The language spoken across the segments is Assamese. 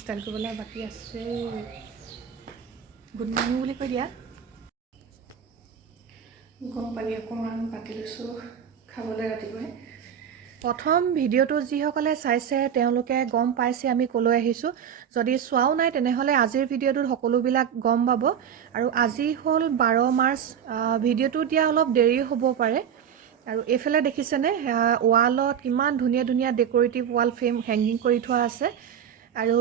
ষ্টাইল কৰিবলৈ বাকী আছে গুড মৰ্ণিং বুলি কৈ দিয়া গৰম পানী অকণমান পাতি লৈছোঁ খাবলৈ ৰাতিপুৱাই প্ৰথম ভিডিঅ'টো যিসকলে চাইছে তেওঁলোকে গম পাইছে আমি ক'লৈ আহিছোঁ যদি চোৱাও নাই তেনেহ'লে আজিৰ ভিডিঅ'টোত সকলোবিলাক গম পাব আৰু আজি হ'ল 12 মাৰ্চ ভিডিঅ'টো দিয়া অলপ দেৰি হ'ব পাৰে আৰু এইফালে দেখিছেনে ৱালত কিমান ধুনীয়া ধুনীয়া ডেকৰেটিভ ৱাল ফ্ৰেম হেংগিং কৰি থোৱা আছে আৰু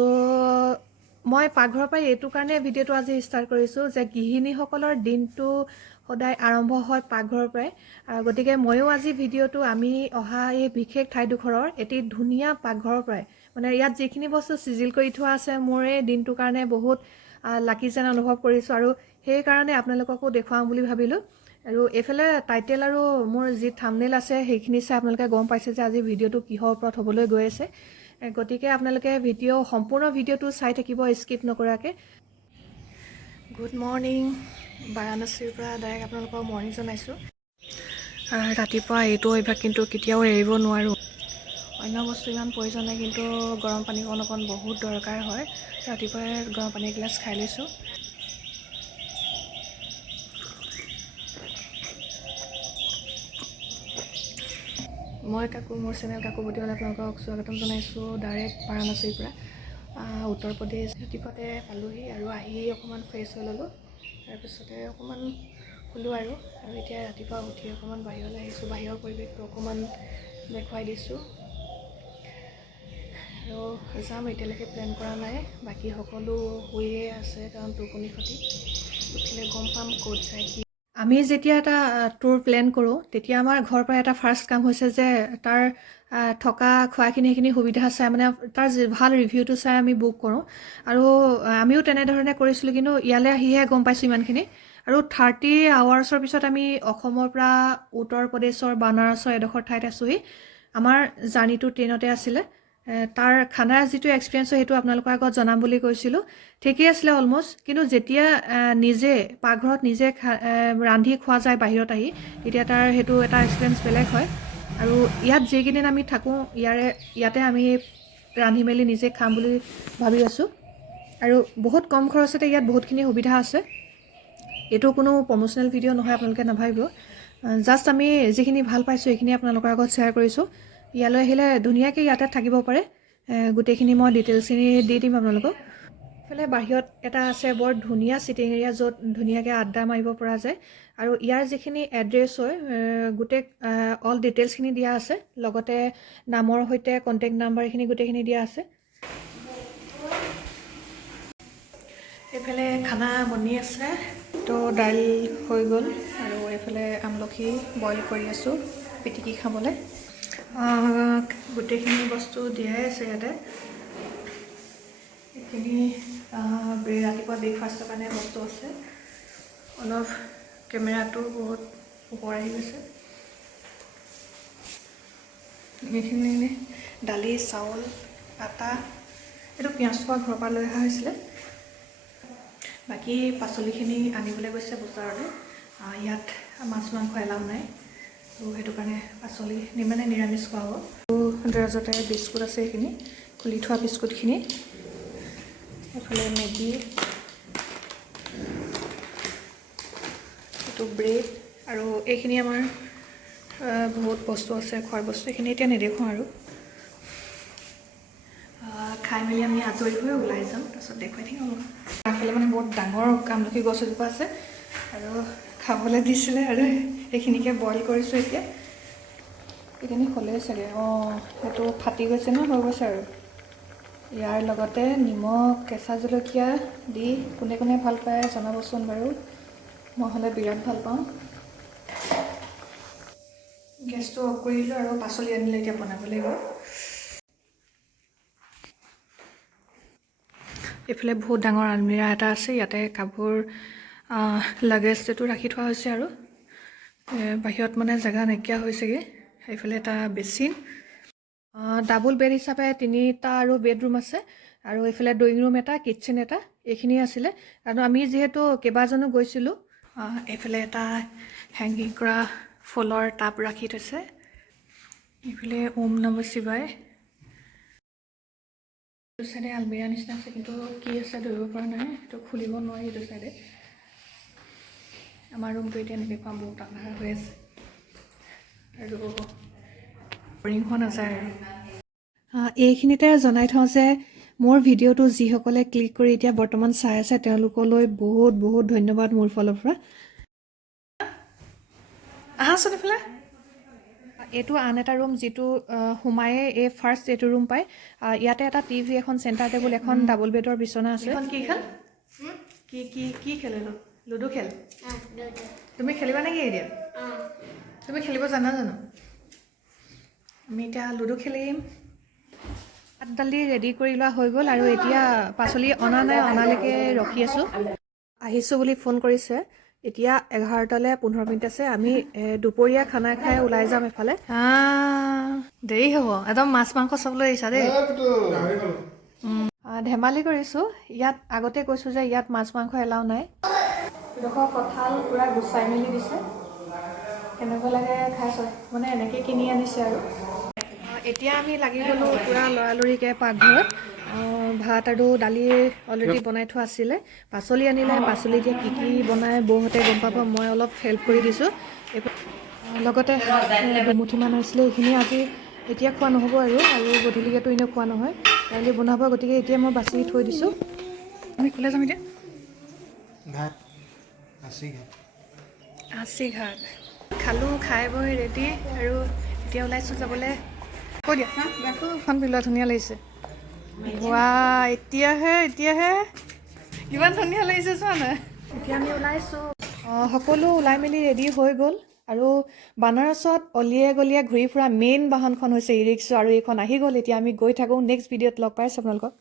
মই পাকঘৰৰ পৰা এইটো কাৰণে ভিডিঅ'টো আজি ষ্টাৰ্ট কৰিছোঁ যে গৃহিণীসকলৰ দিনটো সদায় আৰম্ভ হয় পাকঘৰৰ পৰাই গতিকে ময়ো আজি ভিডিঅ'টো আমি অহা এই বিশেষ ঠাইডোখৰৰ এটি ধুনীয়া পাকঘৰৰ পৰাই মানে ইয়াত যিখিনি বস্তু চিজিল কৰি থোৱা আছে মোৰ এই দিনটোৰ কাৰণে বহুত লাকি যেন অনুভৱ কৰিছোঁ আৰু সেইকাৰণে আপোনালোককো দেখুৱাম বুলি ভাবিলোঁ আৰু এইফালে টাইটেল আৰু মোৰ যি থাম্বনেইল আছে সেইখিনি চাই আপোনালোকে গম পাইছে যে আজি ভিডিঅ'টো কিহৰ ওপৰত হ'বলৈ গৈ আছে গতিকে আপোনালোকে সম্পূৰ্ণ ভিডিঅ'টো চাই থাকিব স্কিপ নকৰাকৈ গুড মৰ্ণিং বাৰাণসীৰ পৰা ডাইৰেক্ট আপোনালোকক মৰ্ণিং জনাইছোঁ ৰাতিপুৱা এইটো অভ্যাস কিন্তু কেতিয়াও এৰিব নোৱাৰোঁ অন্য বস্তু ইমান প্ৰয়োজন নাই কিন্তু গৰম পানীকণ অকণ বহুত দৰকাৰ হয় ৰাতিপুৱাই গৰম পানী এগিলাচ খাই লৈছোঁ মই মোৰ চেনেল কাকুবতীলৈ আপোনালোকক স্বাগতম জনাইছোঁ ডাইৰেক্ট বাৰাণসীৰ পৰা উত্তৰ প্ৰদেশ ৰাতিপুৱাতে পালোহি আৰু আহি অকণমান ফ্ৰেছ হৈ ল'লোঁ তাৰপিছতে অকণমান শুলোঁ আৰু এতিয়া ৰাতিপুৱা উঠি অকণমান বাহিৰলৈ আহিছোঁ বাহিৰৰ পৰিৱেশটো অকণমান দেখুৱাই দিছোঁ আৰু যাম এতিয়ালৈকে প্লেন কৰা নাই বাকী সকলো শুয়ে আছে কাৰণ টোপনি খতি উঠিলে গম পাম ক'ত যায় কি আমি যেতিয়া এটা ট্যুৰ প্লেন কৰোঁ তেতিয়া আমাৰ ঘৰৰ পৰা এটা ফাৰ্ষ্ট কাম হৈছে যে তাৰ থকা খোৱাখিনি সেইখিনি সুবিধা চাই মানে তাৰ ভাল ৰিভিউটো চাই আমি বুক কৰোঁ আৰু আমিও তেনেধৰণে কৰিছিলোঁ কিন্তু ইয়ালৈ আহিহে গম পাইছোঁ ইমানখিনি আৰু 30 আৱাৰ্ছৰ পিছত আমি অসমৰ পৰা উত্তৰ প্ৰদেশৰ বানাৰসৰ এডোখৰ ঠাইত আছোঁহি আমাৰ জাৰ্ণিটো ট্ৰেইনতে আছিলে তাৰ খানাৰ যিটো এক্সপিৰিয়েঞ্চ হয় সেইটো আপোনালোকৰ আগত জনাম বুলি কৈছিলোঁ ঠিকেই আছিলে অলমষ্ট কিন্তু যেতিয়া নিজে পাকঘৰত নিজে ৰান্ধি খোৱা যায় বাহিৰত আহি তেতিয়া তাৰ সেইটো এটা এক্সপিৰিয়েঞ্চ বেলেগ হয় আৰু ইয়াত যিকেইদিন আমি থাকোঁ ইয়াতে আমি ৰান্ধি মেলি নিজে খাম বুলি ভাবি আছোঁ আৰু বহুত কম খৰচতে ইয়াত বহুতখিনি সুবিধা আছে এইটো কোনো প্ৰমোচনেল ভিডিঅ' নহয় আপোনালোকে নাভাবিব জাষ্ট আমি যিখিনি ভাল পাইছোঁ সেইখিনি আপোনালোকৰ আগত শ্বেয়াৰ কৰিছোঁ ইয়ালৈ আহিলে ধুনীয়াকৈ ইয়াতে থাকিব পাৰে গোটেইখিনি মই ডিটেইলছখিনি দি দিম আপোনালোকক এইফালে বাহিৰত এটা আছে বৰ ধুনীয়া চিটিং এৰিয়া য'ত ধুনীয়াকৈ আড্ডা মাৰিব পৰা যায় আৰু ইয়াৰ যিখিনি এড্ৰেছ হয় গোটেই অল ডিটেইলছখিনি দিয়া আছে লগতে নামৰ সৈতে কণ্টেক্ট নাম্বাৰ এইখিনি গোটেইখিনি দিয়া আছে এইফালে খানা বনি আছে তো দাইল হৈ গ'ল আৰু এইফালে আমলখি বইল কৰি আছোঁ পিটিকি খাবলৈ গোটেইখিনি বস্তু দিয়াই আছে ইয়াতে এইখিনি ৰাতিপুৱা ব্ৰেকফাষ্টৰ কাৰণে বস্তু আছে অলপ কেমেৰাটো বহুত ওপৰ আহি গৈছে এইখিনি দালি চাউল আটা এইটো পিঁয়াজ খোৱা ঘৰৰ পৰা লৈ অহা হৈছিলে বাকী পাচলিখিনি আনিবলৈ গৈছে বজাৰলৈ ইয়াত মাছ মাংস এলাও নাই তো সেইটো কাৰণে পাচলি মানে নিৰামিষ খোৱা হ'ব আৰু ড্ৰাজতে বিস্কুট আছে এইখিনি খুলি থোৱা বিস্কুটখিনি এইফালে মেগী এইটো ব্ৰেড আৰু এইখিনি আমাৰ বহুত বস্তু আছে খোৱাৰ বস্তু এইখিনি এতিয়া নেদেখোঁ আৰু খাই মেলি আমি আজৰি হৈ ওলাই যাম তাৰপিছত দেখুৱাই থাকিম অলপ আগফালে মানে বহুত ডাঙৰ আমলখি গছ এজোপা আছে আৰু খাবলৈ দিছিলে আৰু সেইখিনিকে বইল কৰিছোঁ এতিয়া এইখিনি হ'লেই চাগে সেইটো ফাটি গৈছে ন হৈ গৈছে আৰু ইয়াৰ লগতে নিমখ কেঁচা জলকীয়া দি কোনে কোনে ভাল পায় জনাবচোন বাৰু মই হ'লে বিৰাট ভাল পাওঁ গেছটো অফ কৰিলোঁ আৰু পাচলি আনিলে এতিয়া বনাব লাগিব এইফালে বহুত ডাঙৰ আলমিৰা এটা আছে ইয়াতে কাপোৰ লাগেজ যিটো ৰাখি থোৱা হৈছে আৰু বাহিৰত মানে জেগা নাইকিয়া হৈছেগৈ এইফালে এটা বেচিন ডাবল বেড হিচাপে 3টা আৰু বেডৰুম আছে আৰু এইফালে ড্ৰয়িং ৰুম এটা কিটচেন এটা এইখিনি আছিলে আৰু আমি যিহেতু কেইবাজনো গৈছিলোঁ এইফালে এটা হেংগিং কৰা ফুলৰ টাব ৰাখি থৈছে এইফালে ওম নমঃ শিৱায় এইটো চাইডে আলমিৰা নিচিনা আছে, কিন্তু কি আছে ধৰিব পৰা নাই, সেইটো খুলিব নোৱাৰি এইটো চাইডে। আমাৰ ৰুমটো এতিয়া এনেকুৱা বহুত আন্ধাৰ হৈ আছে আৰু বৰিংখন আছে আৰু এইখিনিতে জনাই থওঁ যে মোৰ ভিডিঅ'টো যিসকলে ক্লিক কৰি এতিয়া বৰ্তমান চাই আছে তেওঁলোকলৈ বহুত বহুত ধন্যবাদ মোৰ ফালৰ পৰা। আহাচোন এইফালে। এইটো আন এটা ৰুম, যিটো সোমায়ে এই ফাৰ্ষ্ট এইটো ৰুম পায়। ইয়াতে এটা টিভি এখন, চেণ্টাৰ টেবুল এখন, ডাবল বেডৰ বিচনা আছে। এখন কি খেল? কি কি কি খেলে? লুডু খেল? তুমি খেলিবা নেকি এতিয়া? তুমি খেলিব জানা জানো? আমি এতিয়া লুডু খেলিম। ভাত দালি ৰেডি কৰি লোৱা হৈ গ'ল আৰু এতিয়া পাচলি অনা নাই, অনালৈকে ৰখি আছোঁ। আহিছোঁ বুলি ফোন কৰিছে। এতিয়া 11টালৈ 15 মিনিট আছে। আমি দুপৰীয়া খানা খাই ওলাই যাম এফালে। দেৰি হ'ব, একদম মাছ মাংস চব লৈ আহিছা দেই। ধেমালি কৰিছোঁ। ইয়াত আগতে কৈছোঁ যে ইয়াত মাছ মাংস এলাও নাই। এডোখৰ কঁঠাল পূৰা গুচাই মেলি দিছে, কেনেকুৱা লাগে খাইছ, মানে এনেকৈ কিনি আনিছে আৰু। এতিয়া আমি লাগি গ'লোঁ পূৰা লৰালৰিকৈ পাকঘৰত। ভাত আৰু দালি অলৰেডি বনাই থোৱা আছিলে, পাচলি আনিলে, পাচলি এতিয়া কি কি বনাই বৌহঁতে গম পাব, মই অলপ হেল্প কৰি দিছোঁ। লগতে দুমুঠিমান হৈছিলে, এইখিনি আজি এতিয়া খোৱা নহ'ব আৰু গধূলিকেতো এনেও খোৱা নহয়, কাইলৈ বনাব, গতিকে এতিয়া মই বাছি থৈ দিছোঁ। আমি ক'লৈ যাম এতিয়া? হাঁচিঘাট খালোঁ, খাই বৈ ৰেডি আৰু এতিয়া ওলাইছোঁ যাবলৈ। কৈ দিয়া এখন বিলোৱা ধুনীয়া লাগিছে। ৱা, এতিয়াহে কিমান ধুনীয়া লাগিছে চোৱা নাই। এতিয়া আমি ওলাইছোঁ। সকলো ওলাই মেলি ৰেডি হৈ গ'ল আৰু বানাৰসত অলিয়ে গলিয়ে ঘূৰি ফুৰা মেইন বাহনখন হৈছে ই ৰিক্সা, আৰু এইখন আহি গ'ল। এতিয়া আমি গৈ থাকোঁ। নেক্সট ভিডিঅ'ত লগ পাইছোঁ আপোনালোকক।